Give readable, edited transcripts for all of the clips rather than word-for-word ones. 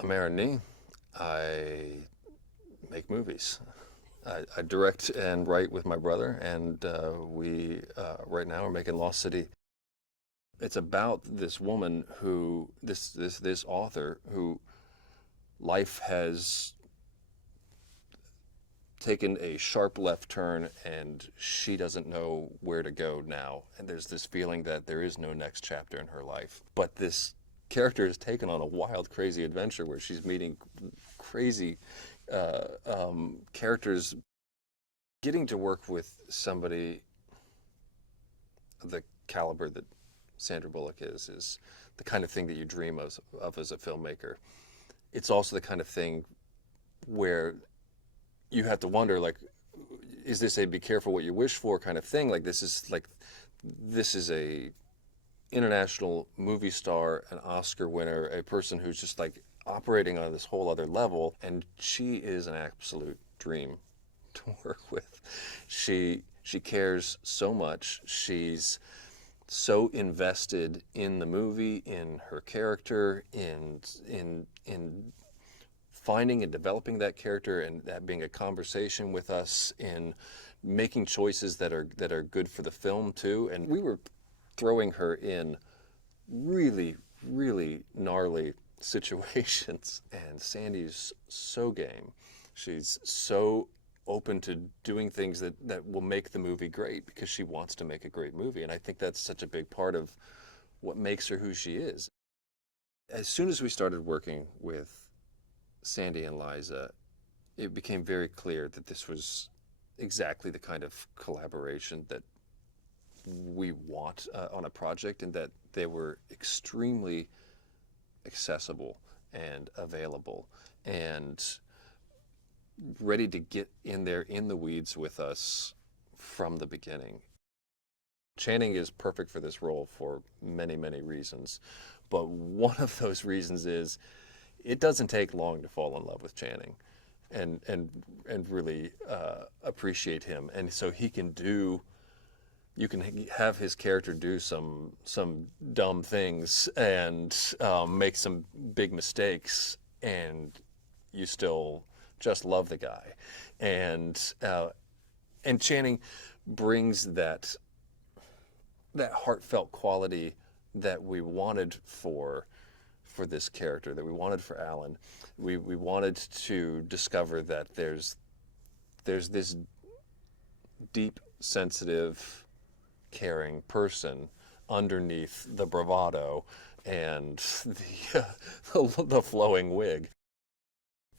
I'm Aaron Nee. I make movies. I direct and write with my brother, and we right now are making Lost City. It's about this woman who, this author who life has taken a sharp left turn, and she doesn't know where to go now. And there's this feeling that there is no next chapter in her life. But this character is taken on a wild, crazy adventure where she's meeting crazy characters. Getting to work with somebody of the caliber that Sandra Bullock is the kind of thing that you dream of as a filmmaker. It's also the kind of thing where you have to wonder, like, is this a be careful what you wish for kind of thing? This is a international movie star, an Oscar winner, a person who's just like operating on this whole other level, and she is an absolute dream to work with. She cares so much. She's so invested in the movie, in her character, in finding and developing that character, and that being a conversation with us, in making choices that are good for the film too. And we were throwing her in really, really gnarly situations. And Sandy's so game. She's so open to doing things that will make the movie great because she wants to make a great movie. And I think that's such a big part of what makes her who she is. As soon as we started working with Sandy and Liza, it became very clear that this was exactly the kind of collaboration that we want on a project, and that they were extremely accessible and available and ready to get in there in the weeds with us from the beginning. Channing is perfect for this role for many, many reasons, but one of those reasons is it doesn't take long to fall in love with Channing and really appreciate him. And so he can do, you can have his character do some dumb things and make some big mistakes, and you still just love the guy. And Channing brings that heartfelt quality that we wanted for this character, that we wanted for Alan. We wanted to discover that there's this deep, sensitive, caring person underneath the bravado and the flowing wig.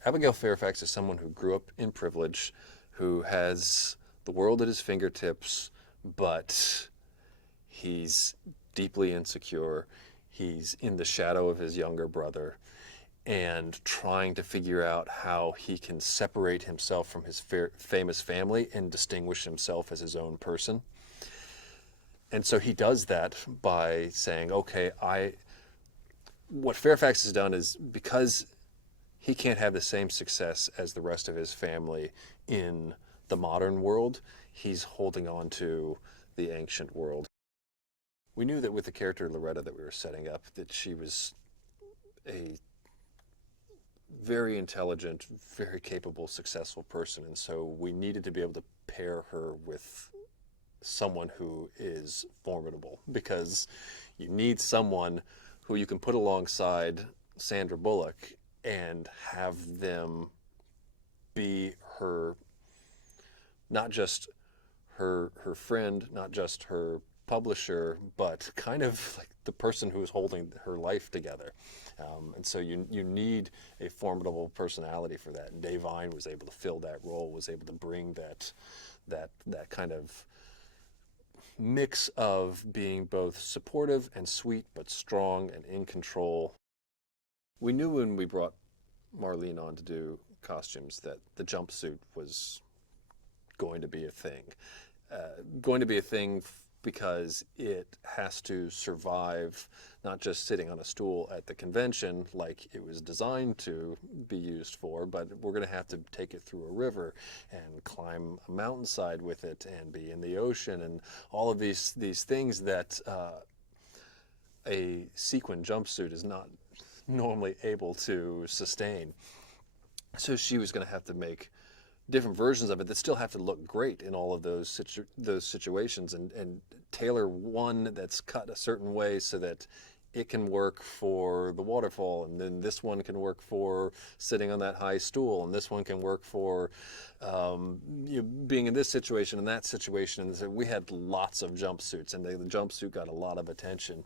Abigail Fairfax is someone who grew up in privilege, who has the world at his fingertips, but he's deeply insecure. He's in the shadow of his younger brother and trying to figure out how he can separate himself from his famous family and distinguish himself as his own person. And so he does that by saying, okay, what Fairfax has done is, because he can't have the same success as the rest of his family in the modern world, he's holding on to the ancient world. We knew that with the character Loretta that we were setting up, that she was a very intelligent, very capable, successful person. And so we needed to be able to pair her with someone who is formidable, because you need someone who you can put alongside Sandra Bullock and have them be her, not just her friend, not just her publisher, but kind of like the person who's holding her life together. And so you need a formidable personality for that. And Dave Vine was able to fill that role, was able to bring that kind of mix of being both supportive and sweet, but strong and in control. We knew when we brought Marlene on to do costumes that the jumpsuit was going to be a thing. Going to be a thing because it has to survive not just sitting on a stool at the convention like it was designed to be used for, but we're going to have to take it through a river and climb a mountainside with it and be in the ocean and all of these things that a sequin jumpsuit is normally able to sustain. So she was going to have to make different versions of it that still have to look great in all of those situations, and tailor one that's cut a certain way so that it can work for the waterfall, and then this one can work for sitting on that high stool, and this one can work for being in this situation and that situation. And so we had lots of jumpsuits, and the jumpsuit got a lot of attention.